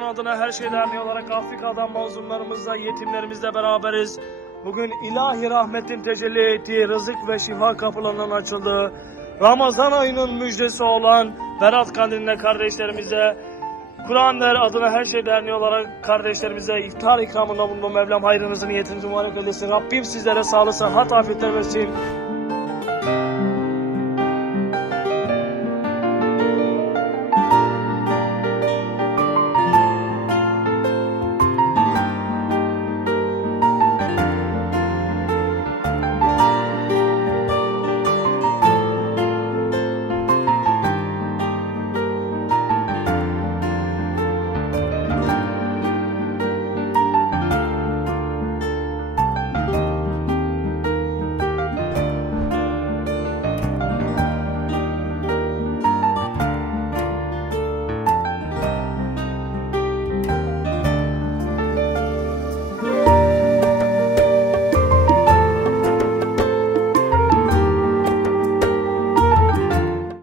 adına her şey derneği olarak Afrika'dan mazlumlarımızla, yetimlerimizle beraberiz. Bugün ilahi rahmetin tecelli ettiği rızık ve şifa kapılarının açıldığı Ramazan ayının müjdesi olan Berat Kandili'nde kardeşlerimize Kur'an Der adına her şey derneği olarak kardeşlerimize iftar ikramında bulunduğum Mevlam hayrınızı niyetinizi mübarek eylesin. Rabbim sizlere sağlık, sıhhat, afiyetler versin.